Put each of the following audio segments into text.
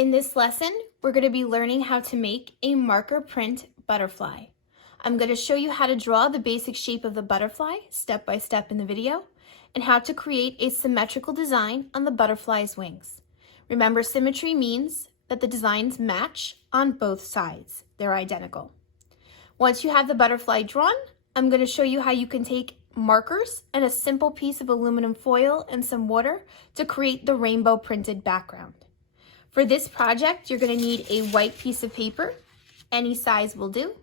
In this lesson, we're going to be learning how to make a marker print butterfly. I'm going to show you how to draw the basic shape of the butterfly step by step in the video and how to create a symmetrical design on the butterfly's wings. Remember, symmetry means that the designs match on both sides. They're identical. Once you have the butterfly drawn, I'm going to show you how you can take markers and a simple piece of aluminum foil and some water to create the rainbow printed background. For this project, you're going to need a white piece of paper. Any size will do.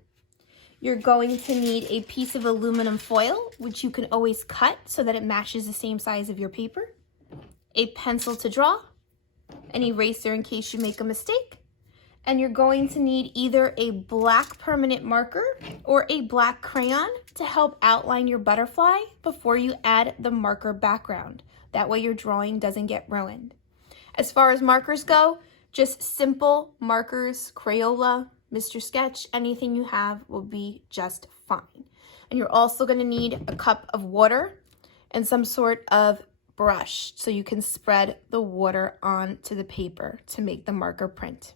You're going to need a piece of aluminum foil, which you can always cut so that it matches the same size of your paper. A pencil to draw, an eraser in case you make a mistake. And you're going to need either a black permanent marker or a black crayon to help outline your butterfly before you add the marker background. That way your drawing doesn't get ruined. As far as markers go, just simple markers, Crayola, Mr. Sketch, anything you have will be just fine. And you're also going to need a cup of water and some sort of brush so you can spread the water onto the paper to make the marker print.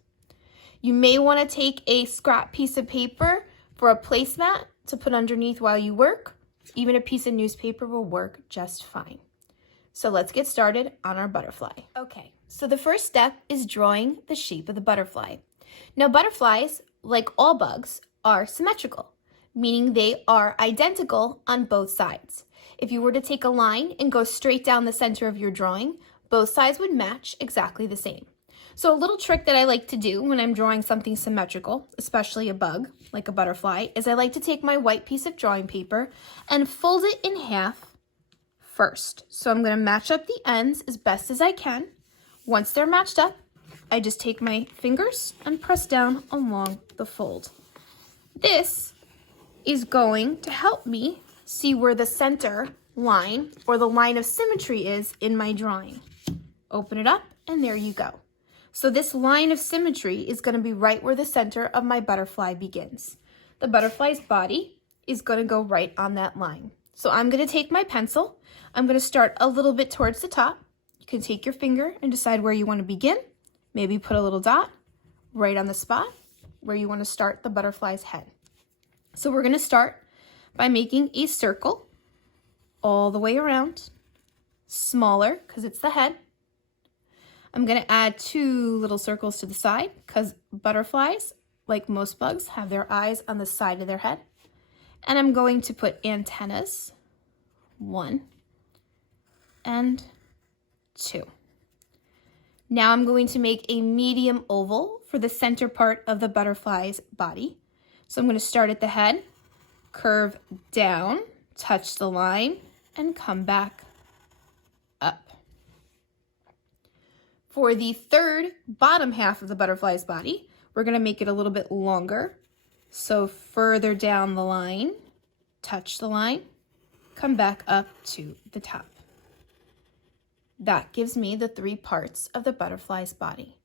You may want to take a scrap piece of paper for a placemat to put underneath while you work. Even a piece of newspaper will work just fine. So let's get started on our butterfly. Okay, so the first step is drawing the shape of the butterfly. Now butterflies, like all bugs, are symmetrical, meaning they are identical on both sides. If you were to take a line and go straight down the center of your drawing, both sides would match exactly the same. So a little trick that I like to do when I'm drawing something symmetrical, especially a bug, like a butterfly, is I like to take my white piece of drawing paper and fold it in half first. So I'm going to match up the ends as best as I can. Once they're matched up, I just take my fingers and press down along the fold. This is going to help me see where the center line or the line of symmetry is in my drawing. Open it up and there you go. So this line of symmetry is going to be right where the center of my butterfly begins. The butterfly's body is going to go right on that line. So I'm going to take my pencil. I'm going to start a little bit towards the top. You can take your finger and decide where you want to begin. Maybe put a little dot right on the spot where you want to start the butterfly's head. So we're going to start by making a circle all the way around, smaller because it's the head. I'm going to add 2 little circles to the side because butterflies, like most bugs, have their eyes on the side of their head. And I'm going to put antennas, 1 and 2. Now I'm going to make a medium oval for the center part of the butterfly's body. So I'm going to start at the head, curve down, touch the line, and come back up. For the third bottom half of the butterfly's body, we're going to make it a little bit longer. So further down the line, touch the line, come back up to the top. That gives me the 3 parts of the butterfly's body.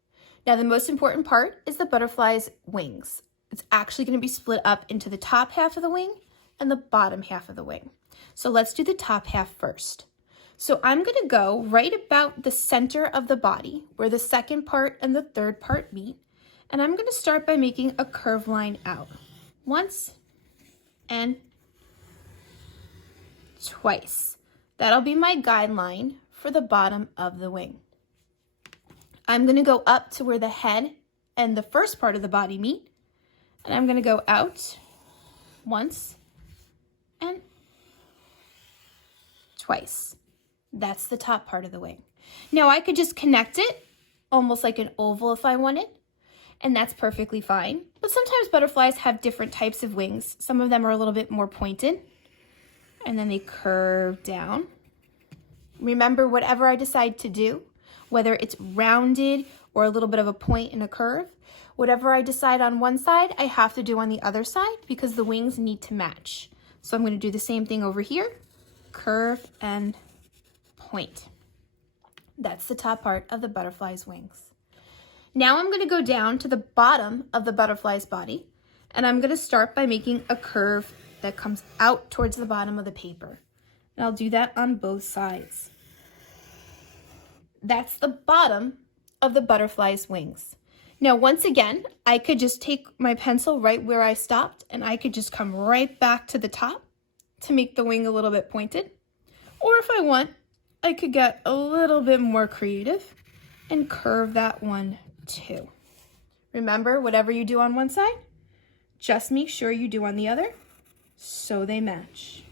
Now the most important part is the butterfly's wings. It's actually going to be split up into the top half of the wing and the bottom half of the wing. So let's do the top half first. So I'm going to go right about the center of the body where the second part and the third part meet. And I'm going to start by making a curved line out. Once and twice. That'll be my guideline for the bottom of the wing. I'm going to go up to where the head and the first part of the body meet. And I'm going to go out once and twice. That's the top part of the wing. Now I could just connect it almost like an oval if I wanted, and that's perfectly fine. But sometimes butterflies have different types of wings. Some of them are a little bit more pointed, and then they curve down. Remember, whatever I decide to do, whether it's rounded or a little bit of a point and a curve, whatever I decide on one side, I have to do on the other side because the wings need to match. So I'm going to do the same thing over here, curve and point. That's the top part of the butterfly's wings. Now I'm going to go down to the bottom of the butterfly's body, and I'm going to start by making a curve that comes out towards the bottom of the paper. And I'll do that on both sides. That's the bottom of the butterfly's wings. Now, once again, I could just take my pencil right where I stopped and I could just come right back to the top to make the wing a little bit pointed. Or if I want, I could get a little bit more creative and curve that one too. Remember, whatever you do on one side, just make sure you do on the other so they match.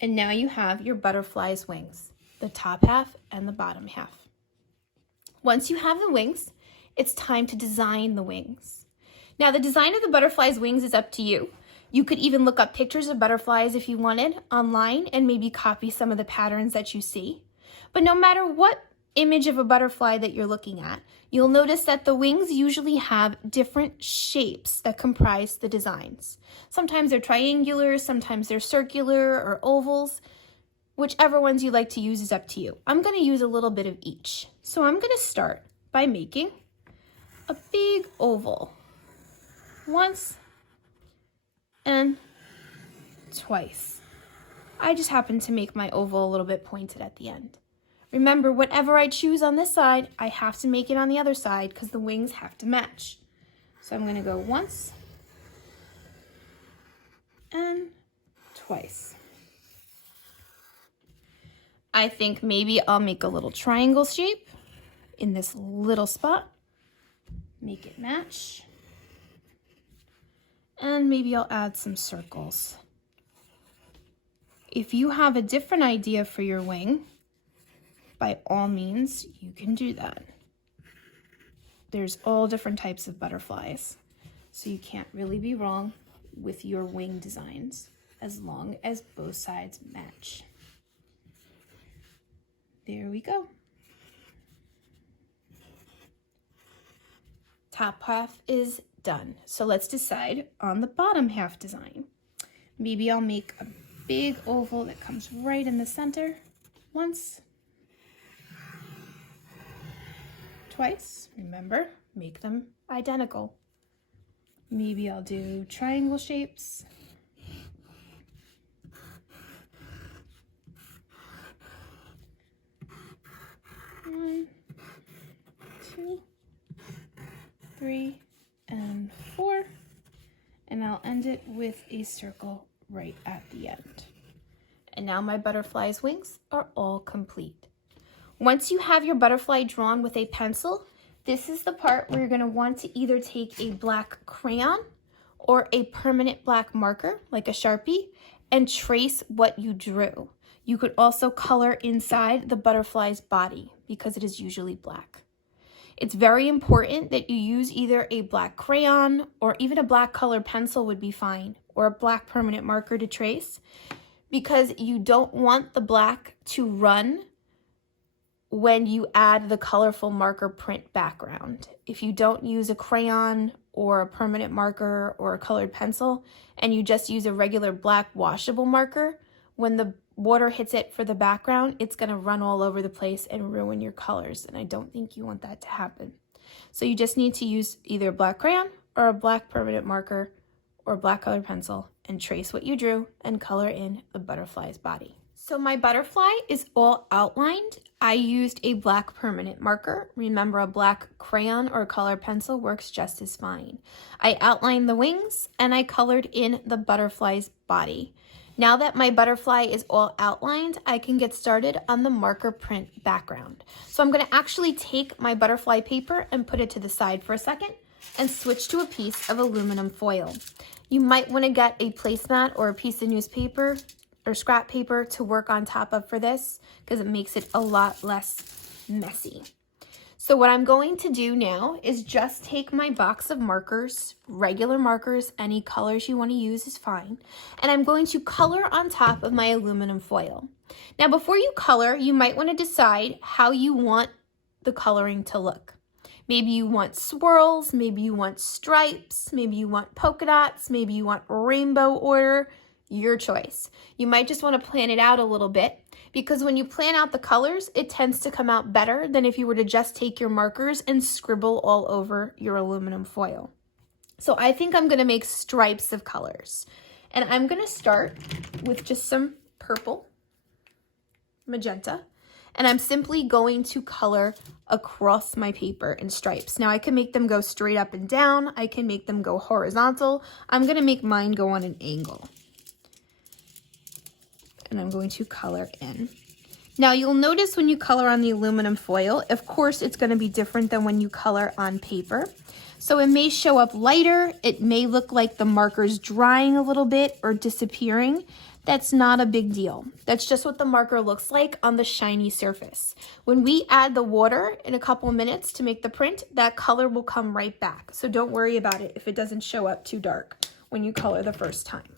And now you have your butterfly's wings, the top half and the bottom half. Once you have the wings, it's time to design the wings. Now, the design of the butterfly's wings is up to you. You could even look up pictures of butterflies if you wanted online and maybe copy some of the patterns that you see. But no matter what image of a butterfly that you're looking at, you'll notice that the wings usually have different shapes that comprise the designs. Sometimes they're triangular, sometimes they're circular or ovals. Whichever ones you like to use is up to you. I'm going to use a little bit of each. So I'm going to start by making a big oval once and twice. I just happen to make my oval a little bit pointed at the end. Remember, whatever I choose on this side, I have to make it on the other side because the wings have to match. So I'm going to go once and twice. I think maybe I'll make a little triangle shape in this little spot. Make it match. And maybe I'll add some circles. If you have a different idea for your wing, by all means, you can do that. There's all different types of butterflies, so you can't really be wrong with your wing designs as long as both sides match. There we go. Top half is done. So let's decide on the bottom half design. Maybe I'll make a big oval that comes right in the center once, twice. Remember, make them identical. Maybe I'll do triangle shapes. One, two, three, and four. And I'll end it with a circle right at the end. And now my butterfly's wings are all complete. Once you have your butterfly drawn with a pencil, this is the part where you're going to want to either take a black crayon or a permanent black marker, like a Sharpie, and trace what you drew. You could also color inside the butterfly's body because it is usually black. It's very important that you use either a black crayon or even a black colored pencil would be fine, or a black permanent marker to trace, because you don't want the black to run when you add the colorful marker print background. If you don't use a crayon or a permanent marker or a colored pencil and you just use a regular black washable marker, when the water hits it for the background, it's going to run all over the place and ruin your colors, and I don't think you want that to happen. So you just need to use either a black crayon or a black permanent marker or a black colored pencil and trace what you drew and color in the butterfly's body. So my butterfly is all outlined. I used a black permanent marker. Remember, a black crayon or color pencil works just as fine. I outlined the wings and I colored in the butterfly's body. Now that my butterfly is all outlined, I can get started on the marker print background. So I'm going to actually take my butterfly paper and put it to the side for a second and switch to a piece of aluminum foil. You might want to get a placemat or a piece of newspaper or scrap paper to work on top of for this because it makes it a lot less messy. So what I'm going to do now is just take my box of markers, regular markers, any colors you want to use is fine, and I'm going to color on top of my aluminum foil. Now before you color, you might want to decide how you want the coloring to look. Maybe you want swirls, maybe you want stripes, maybe you want polka dots, maybe you want rainbow order. Your choice. You might just want to plan it out a little bit, because when you plan out the colors, it tends to come out better than if you were to just take your markers and scribble all over your aluminum foil. So I think I'm going to make stripes of colors. And I'm going to start with just some purple, magenta, and I'm simply going to color across my paper in stripes. Now I can make them go straight up and down. I can make them go horizontal. I'm gonna make mine go on an angle. And I'm going to color in. Now you'll notice when you color on the aluminum foil, of course it's gonna be different than when you color on paper. So it may show up lighter, it may look like the marker's drying a little bit or disappearing. That's not a big deal. That's just what the marker looks like on the shiny surface. When we add the water in a couple minutes to make the print, that color will come right back. So don't worry about it if it doesn't show up too dark when you color the first time.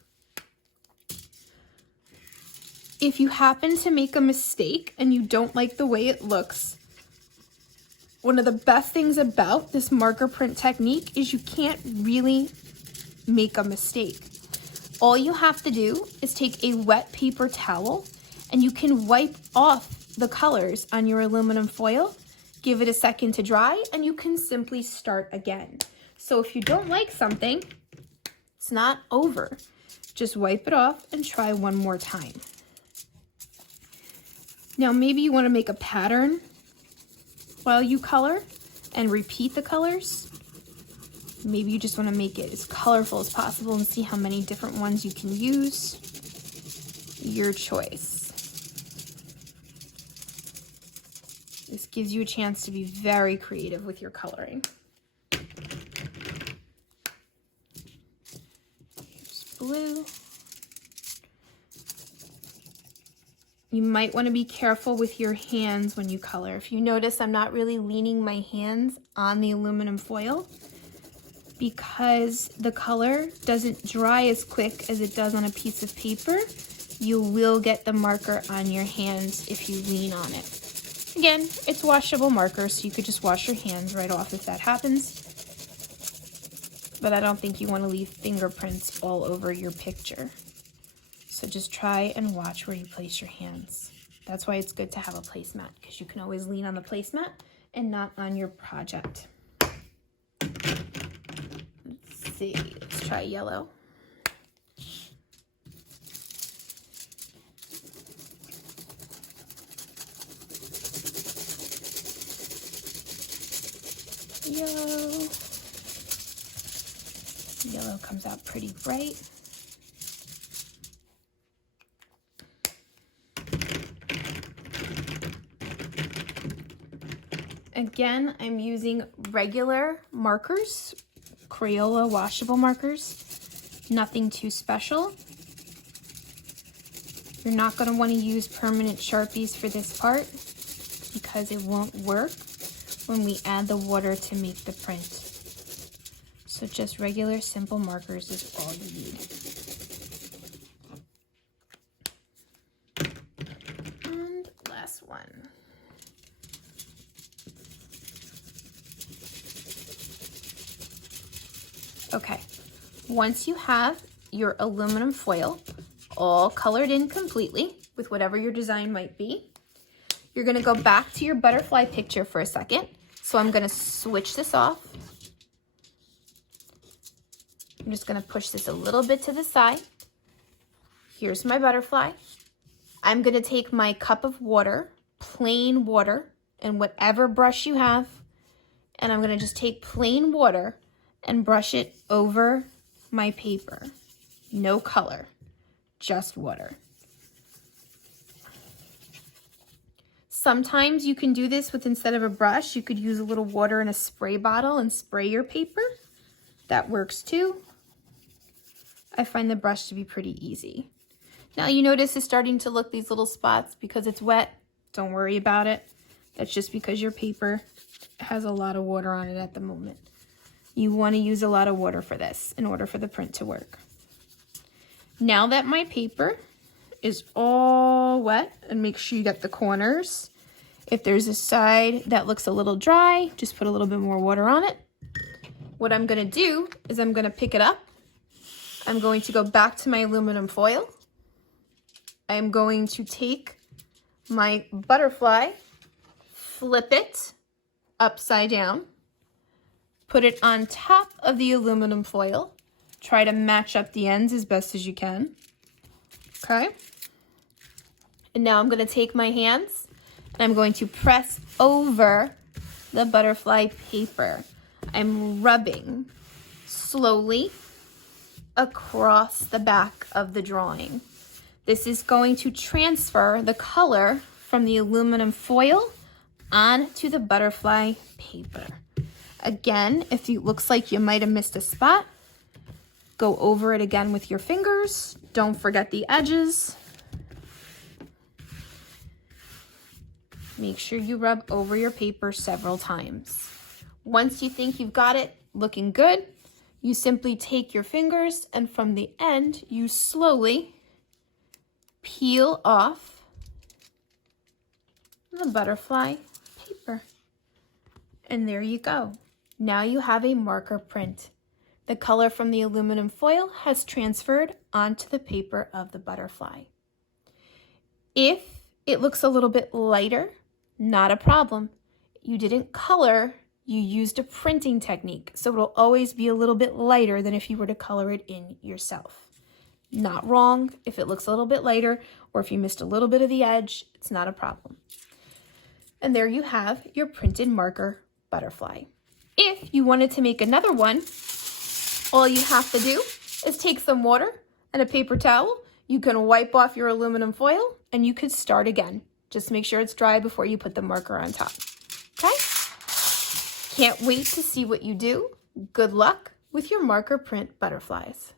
If you happen to make a mistake and you don't like the way it looks, one of the best things about this marker print technique is you can't really make a mistake. All you have to do is take a wet paper towel and you can wipe off the colors on your aluminum foil, give it a second to dry, and you can simply start again. So if you don't like something, it's not over. Just wipe it off and try one more time. Now maybe you want to make a pattern while you color and repeat the colors. Maybe you just want to make it as colorful as possible and see how many different ones you can use. Your choice. This gives you a chance to be very creative with your coloring. Here's blue. You might want to be careful with your hands when you color. If you notice, I'm not really leaning my hands on the aluminum foil because the color doesn't dry as quick as it does on a piece of paper. You will get the marker on your hands if you lean on it. Again, it's washable marker, so you could just wash your hands right off if that happens. But I don't think you want to leave fingerprints all over your picture. So just try and watch where you place your hands. That's why it's good to have a placemat, because you can always lean on the placemat and not on your project. Let's see, let's try yellow. Yellow. Yellow comes out pretty bright. Again, I'm using regular markers, Crayola washable markers, nothing too special. You're not going to want to use permanent Sharpies for this part because it won't work when we add the water to make the print. So just regular simple markers is all you need. And last one. Okay, once you have your aluminum foil all colored in completely with whatever your design might be, you're gonna go back to your butterfly picture for a second. So I'm gonna switch this off. I'm just gonna push this a little bit to the side. Here's my butterfly. I'm gonna take my cup of water, plain water, and whatever brush you have, and I'm gonna just take plain water and brush it over my paper. No color, just water. Sometimes you can do this with, instead of a brush, you could use a little water in a spray bottle and spray your paper. That works too. I find the brush to be pretty easy. Now you notice it's starting to look these little spots because it's wet. Don't worry about it. That's just because your paper has a lot of water on it at the moment. You want to use a lot of water for this in order for the print to work. Now that my paper is all wet, and make sure you get the corners. If there's a side that looks a little dry, just put a little bit more water on it. What I'm going to do is I'm going to pick it up. I'm going to go back to my aluminum foil. I'm going to take my butterfly, flip it upside down, put it on top of the aluminum foil. Try to match up the ends as best as you can. Okay? And now I'm going to take my hands And I'm going to press over the butterfly paper. I'm rubbing slowly across the back of the drawing. This is going to transfer the color from the aluminum foil onto the butterfly paper. Again, if it looks like you might have missed a spot, go over it again with your fingers. Don't forget the edges. Make sure you rub over your paper several times. Once you think you've got it looking good, you simply take your fingers and from the end, you slowly peel off the butterfly paper. And there you go. Now you have a marker print. The color from the aluminum foil has transferred onto the paper of the butterfly. If it looks a little bit lighter, not a problem. You didn't color, you used a printing technique, so it'll always be a little bit lighter than if you were to color it in yourself. Not wrong if it looks a little bit lighter, or if you missed a little bit of the edge, it's not a problem. And there you have your printed marker butterfly. If you wanted to make another one, all you have to do is take some water and a paper towel. You can wipe off your aluminum foil and you could start again. Just make sure it's dry before you put the marker on top. Okay? Can't wait to see what you do. Good luck with your marker print butterflies.